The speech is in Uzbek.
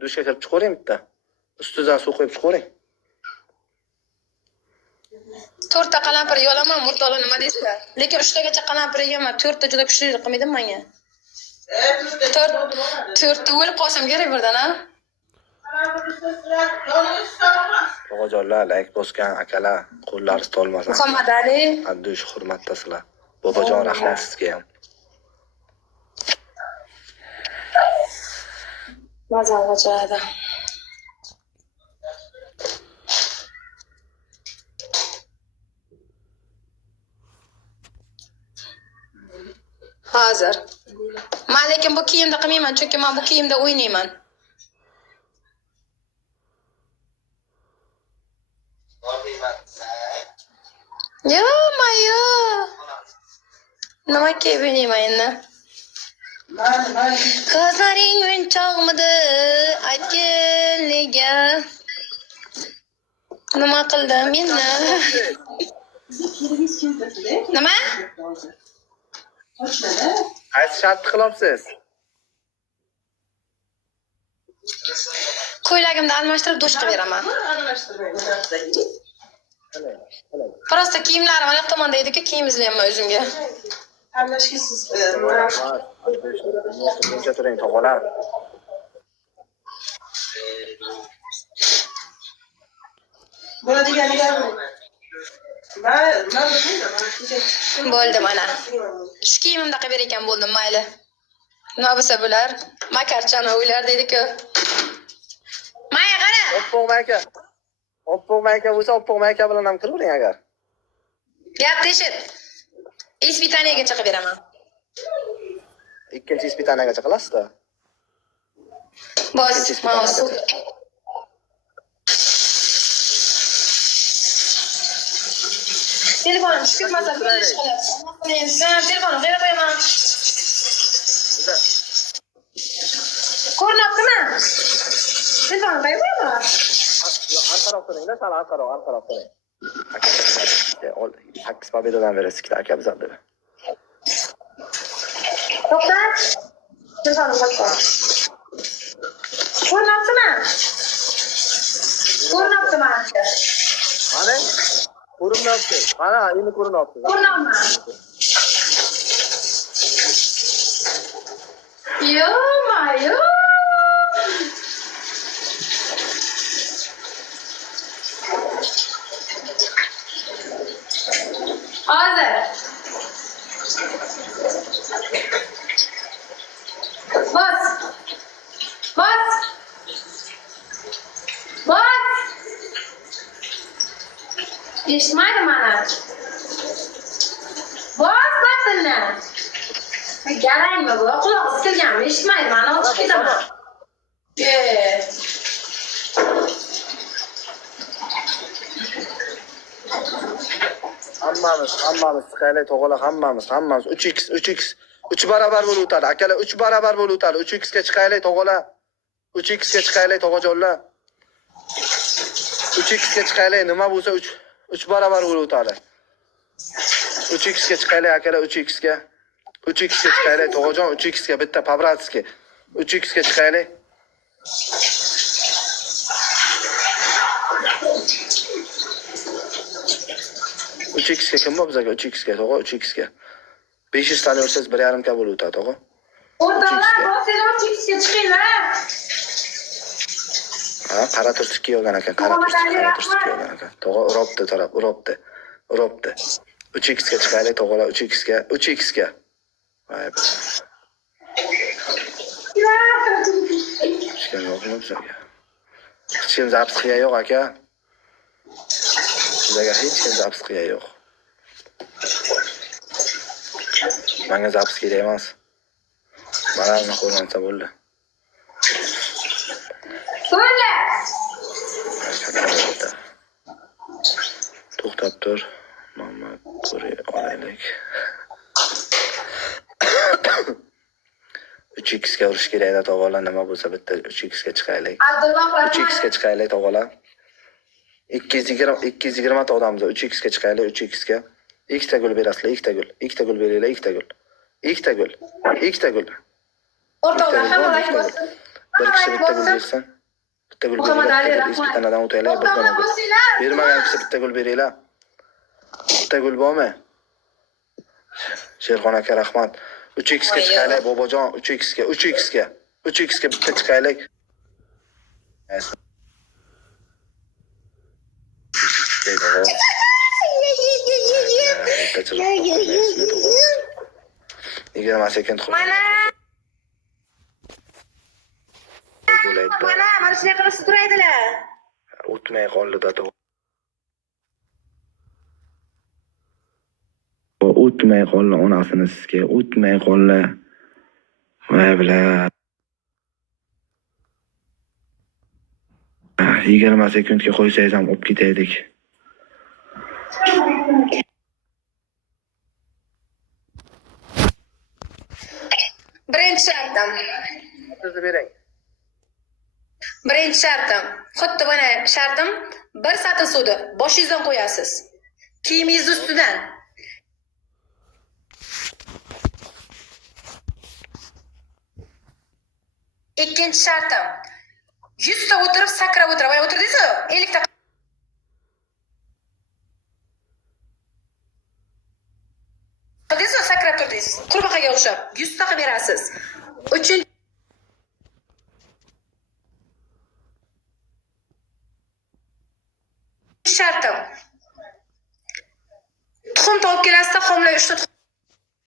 dushga kirib chiqavering bitta. Ustidan suv quyib chiqavering. 4 ta qalampir yolaman, murtola nima deysiz? Lekin 3 tagacha qalampir yegaman. 4 ta juda kuchli qilmaydi menga. 4 ta o'lib qolsam kerak birdan, ha? Tog'ajonlar, like bosgan akalar, qo'llaringiz to'lmasin. Muhammad Ali. Addush hurmatdasizlar. Bobojon rahmat sizga ham. Mazal g'o'jada. Hozir. Men lekin bu kiyimda qilmayman, chunki men bu kiyimda o'ynayman. Yo, mayo. Nima kiyib o'ynayman endi? Ko'zlaring o'yinchoqmidi? Aytgin nega? Nima qildim endi? Nima? Qaysi shart qilyapsiz? Ko'ylagimni almashtirib dush qilib beraman. Prosta kiyimlarim oyoq tomonda edi-ku, kiyim izlayapman o'zimga. Tanlashga siz Buncha turing tog'alar. bo'ladiganiga Bo'ldi mana. Shu kiyimimda qilib ber ekan bo'ldim, mayli. Nima bo'lsa bo'lar. Makarchani o'ylar deydi-ku. Maya qara. Oppoq mayka bo'lsa, oppoq mayka bilan ham kiravering agar. Gap teshit. Ispitaniyaga chiqib beraman. Ikkinchi ispitaniyagacha qilasizda. Bos, mouse. Telefonim chiqib masa bo'lish qilyapsiz. Telefonim qayerda qo'yaman? Ko'ryaptimi? Telefonim qayerda qo'yaman? Arqaroq turingda, sal arqaroq turing. Aka 8 pobedadan berasiz ikkita aka bizlar dedi. To'xta. Telefonim qayerda? Ko'ryaptimi? Ko'ryaptimi? Mana ko'rinyapti. Mana endi ko'rinyapti. Ko'ryapmi? Yo, mayo. Hozir. Bos. Eshitmaydi mana. Bos batini. Garangmi bu? Quloq silganmi? Eshitmaydi mana, olib ketaman. Hammamiz chiqaylik tog'alar, hammamiz 3x 3 barobar bo'lib o'tadi. Akalar 3 barobar bo'lib o'tadi. 3x ga chiqaylik tog'alar. 3x ga chiqaylik tog'ajonlar. 3x ga chiqaylik, nima bo'lsa 3 barobar bo'lib o'tadi. 3x ga chiqaylik akalar, 3x ga. 3x ga chiqaylik tog'ajon, 3x ga bitta pabratski. 3x ga chiqaylik. Uch x ga kim bor bizga? 3x ga tog'a, 3x ga. 500 tani ursangiz 1.5 ka bo'lib o'tadi tog'a. O'rtoqlar, bosinglar 3x ga chiqinglar. Ha, qara turtki yo'gan ekan, qara turtki yo'gan ekan. Tog'a urobdi taraf, urobdi. 3x ga chiqaylik tog'alar, 3x ga. Voy. Hech kim yo'qmi bizga? Hech kim zaps qiya yo'q aka. Bizga hech kim zaps qiya yo'q. Menga zaps kerak emas. Mana qo'ymansa bo'ldi. Bo'ldi. To'xtab tur. Mana ko'ray olaylik. 3x ga urish kerak edi tog'alar, nima bo'lsa bitta 3x ga chiqaylik. 3x ga chiqaylik tog'alar. 220 ta odammiz, 3x ga chiqaylik, 3x ga. Ikkita gul berasizlar, ikkita gul beringlar, ikkita gul. O'rtoqlar, hamma like bossin. Bir kishi bitta gul bersin. Bitta gul Muhammad Ali, beringlar. rahmat. Eski tanadan o'taylar. Bir dona gul. Bermagan kishi bitta gul beringlar. Bitta gul bormi? Sherxon aka rahmat. 3x ga chiqaylik bobojon, 3x ga, 3x ga. 3x ga bitta chiqaylik. Yigirma sekund qoldi. Mana shunday qilib turaydilar. O'tmay qoldi dada. O'tmay qoldi onasini sizga, o'tmay qoldi. Voy bilan. 20 sekundga qo'ysangiz ham olib ketaylik. Birinchi shartim. Sizni bering. Birinchi shartim. Xuddi mana shartim bir satr suvni boshingizdan qo'yasiz. Kiyimingiz ustidan. Ikkinchi shartim. 100 ta o'tirib sakrab o'tirib, voy o'tirdingiz-ku? 50 ta qildingiz-ku, sakrab turdingiz. Qurbaqaga o'xshab 100 ta qilib berasiz. Uchinchi shartim. Tuxum topib kelasizda, xomla 3 ta